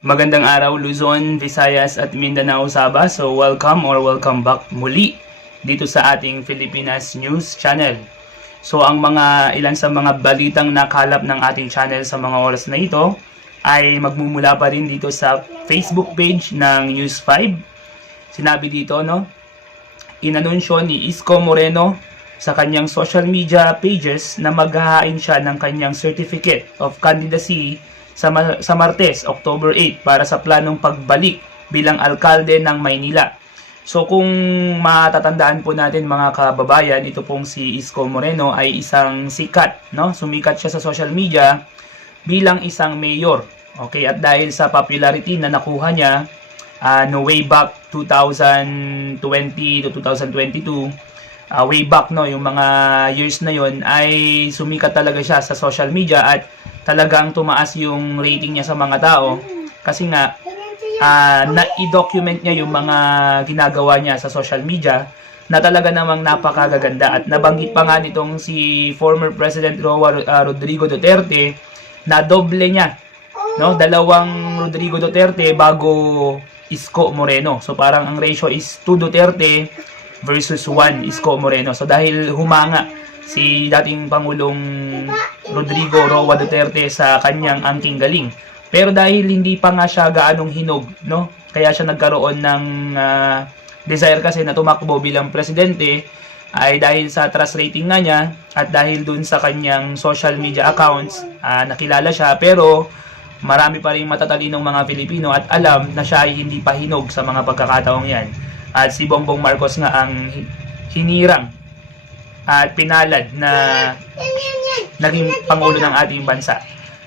Magandang araw Luzon, Visayas at Mindanao Sabah. So welcome back muli dito sa ating Filipinas News Channel. So ang ilan sa mga balitang nakalap ng ating channel sa mga oras na ito ay magmumula pa rin dito sa Facebook page ng News 5. Sinabi dito, inanunsyo ni Isko Moreno sa kanyang social media pages na maghahain siya ng kanyang Certificate of Candidacy sa Martes, October 8 para sa planong pagbalik bilang alkalde ng Maynila. So kung matatandaan po natin mga kababayan, ito pong si Isko Moreno ay isang sikat, Sumikat siya sa social media bilang isang mayor. Okay, at dahil sa popularity na nakuha niya way back 2020 to 2022, way back yung mga years na yon ay sumikat talaga siya sa social media at talagang tumaas yung rating niya sa mga tao kasi nga na-i-document niya yung mga ginagawa niya sa social media na talaga namang napakagaganda at nabanggit pa nga nitong si former President Rodrigo Duterte na doble niya, dalawang Rodrigo Duterte bago Isko Moreno. So parang ang ratio is 2 Duterte versus 1 Isko Moreno. So dahil humanga si dating Pangulong Rodrigo Roa Duterte sa kanyang angking galing. Pero dahil hindi pa nga siya gaanong hinog, kaya siya nagkaroon ng desire kasi na tumakbo bilang presidente ay dahil sa trust rating nga niya at dahil dun sa kanyang social media accounts, nakilala siya pero marami pa rin matatalinong mga Pilipino at alam na siya ay hindi pa hinog sa mga pagkakataong yan. At si Bongbong Marcos nga ang hinirang at pinalad na naging pangulo ng ating bansa.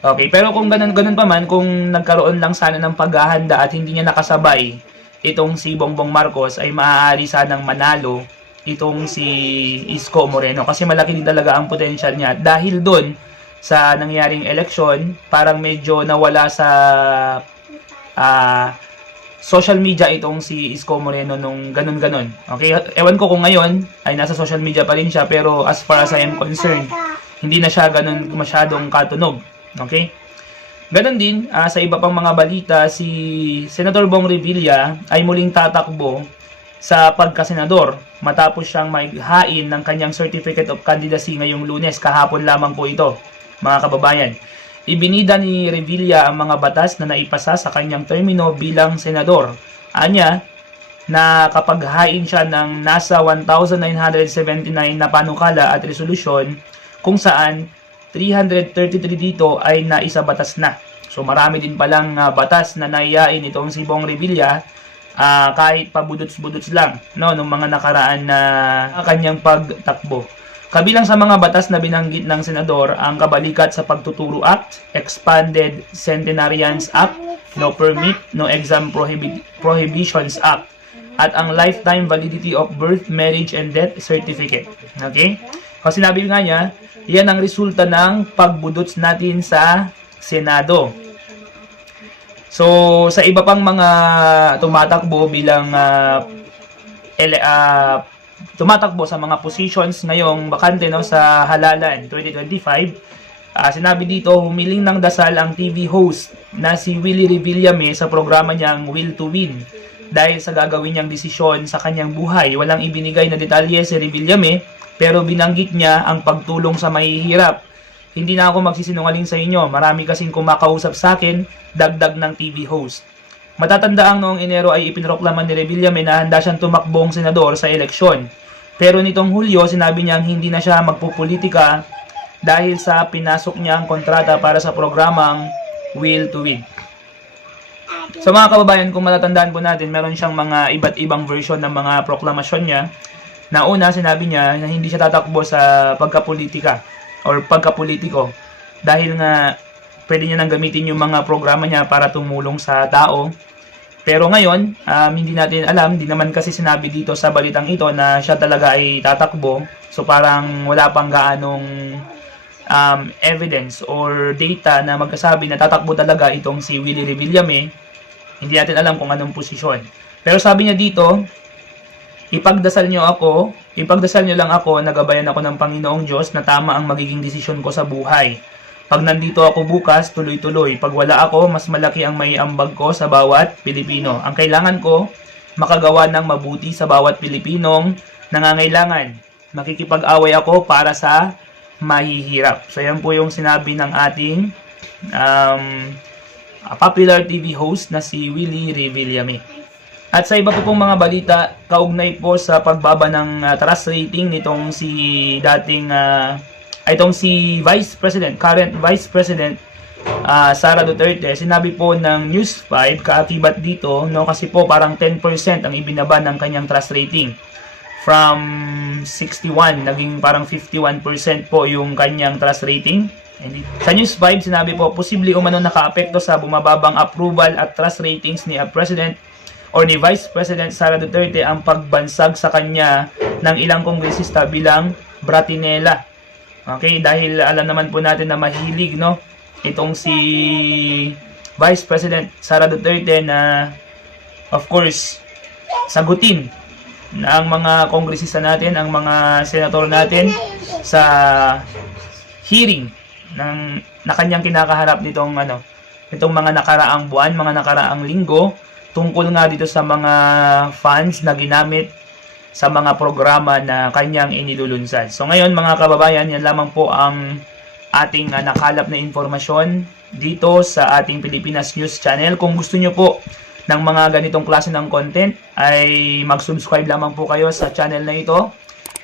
Okay, pero kung ganun pa man, kung nagkaroon lang sana ng paghahanda at hindi niya nakasabay itong si Bongbong Marcos, ay maaari sanang manalo itong si Isko Moreno kasi malaki din talaga ang potential niya. Dahil doon sa nangyaring eleksyon, parang medyo nawala sa social media itong si Isko Moreno nung ganun-ganon. Okay, ewan ko kung ngayon ay nasa social media pa rin siya pero as far as I am concerned, hindi na siya ganun masyadong katunog. Okay? Ganon din, sa iba pang mga balita, si Senator Bong Revilla ay muling tatakbo sa pagkasenador matapos siyang maghain ng kanyang Certificate of Candidacy ngayong Lunes. Kahapon lamang po ito, mga kababayan. Ibinida ni Revilla ang mga batas na naipasa sa kanyang termino bilang senador. Anya na kapag hain siya ng nasa 1,979 na panukala at resolusyon kung saan 333 dito ay naisabatas na. So marami din palang batas na naiyain itong si Bong Revilla kahit pabudots-budots lang nung mga nakaraan na kanyang pagtakbo. Kabilang sa mga batas na binanggit ng senador ang Kabalikat sa Pagtuturo Act, Expanded Centenarians Act, No Permit, No Exam Prohibitions Act, at ang Lifetime Validity of Birth, Marriage, and Death Certificate. Okay? Kasi sinabi nga niya, yan ang resulta ng pagbudots natin sa Senado. So, sa iba pang mga tumatakbo bilang tumatakbo sa mga positions ngayong bakante sa halalan 2025, sinabi dito, humiling ng dasal ang TV host na si Willie Revillame sa programa niyang Will to Win dahil sa gagawin niyang desisyon sa kanyang buhay. Walang ibinigay na detalye si Revillame pero binanggit niya ang pagtulong sa mahihirap. Hindi na ako magsisinungaling sa inyo, marami kasing kumakausap sa akin, dagdag ng TV host. Matatandaan noong Enero ay ipinroklaman ni Revillame na handa siyang tumakbong senador sa eleksyon. Pero nitong Hulyo, sinabi niyang hindi na siya magpupolitika dahil sa pinasok niya ang kontrata para sa programang Will to Win. So mga kababayan, kung matatandaan po natin, meron siyang mga iba't ibang version ng mga proklamasyon niya. Na una, sinabi niya na hindi siya tatakbo sa pagkapolitika or pagkapolitiko dahil nga pwede niya nang gamitin yung mga programa niya para tumulong sa tao. Pero ngayon, hindi natin alam, hindi naman kasi sinabi dito sa balitang ito na siya talaga ay tatakbo. So parang wala pang gaanong evidence or data na magkasabi na tatakbo talaga itong si Willie Revillame. Hindi natin alam kung anong posisyon. Pero sabi niya dito, ipagdasal niyo lang ako, nagabayan ako ng Panginoong Diyos na tama ang magiging desisyon ko sa buhay. Pag nandito ako bukas, tuloy-tuloy. Pag wala ako, mas malaki ang may ambag ko sa bawat Pilipino. Ang kailangan ko, makagawa ng mabuti sa bawat Pilipinong nangangailangan. Makikipag-away ako para sa mahihirap. So yan po yung sinabi ng ating popular TV host na si Willie Revillame. At sa iba po pong mga balita, kaugnay po sa pagbaba ng trust rating nitong si Vice President, current Vice President Sara Duterte, sinabi po ng News 5, kaakibat dito, no, kasi po parang 10% ang ibinaba ng kanyang trust rating. From 61, naging parang 51% po yung kanyang trust rating. And sa News 5, sinabi po, posible umano nakaapekto sa bumababang approval at trust ratings ni President or ni Vice President Sara Duterte ang pagbansag sa kanya ng ilang kongresista bilang Bratinela. Okay, dahil alam naman po natin na mahilig, no, itong si Vice President Sara Duterte na, of course, sagutin ang mga kongresista natin, ang mga senator natin sa hearing na kanyang kinakaharap nitong mga nakaraang buwan, mga nakaraang linggo, tungkol nga dito sa mga funds na ginamit sa mga programa na kanyang inilulunsad. So ngayon mga kababayan, yan lamang po ang ating nakalap na informasyon dito sa ating Pilipinas News Channel. Kung gusto nyo po ng mga ganitong klase ng content, ay mag-subscribe lamang po kayo sa channel na ito.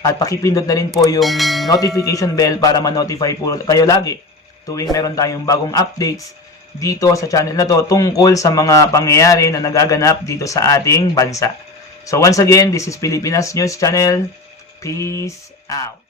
At pakipindot na rin po yung notification bell para ma-notify po kayo lagi tuwing meron tayong bagong updates dito sa channel na to tungkol sa mga pangyayari na nagaganap dito sa ating bansa. So once again, this is Pilipinas News Channel. Peace out.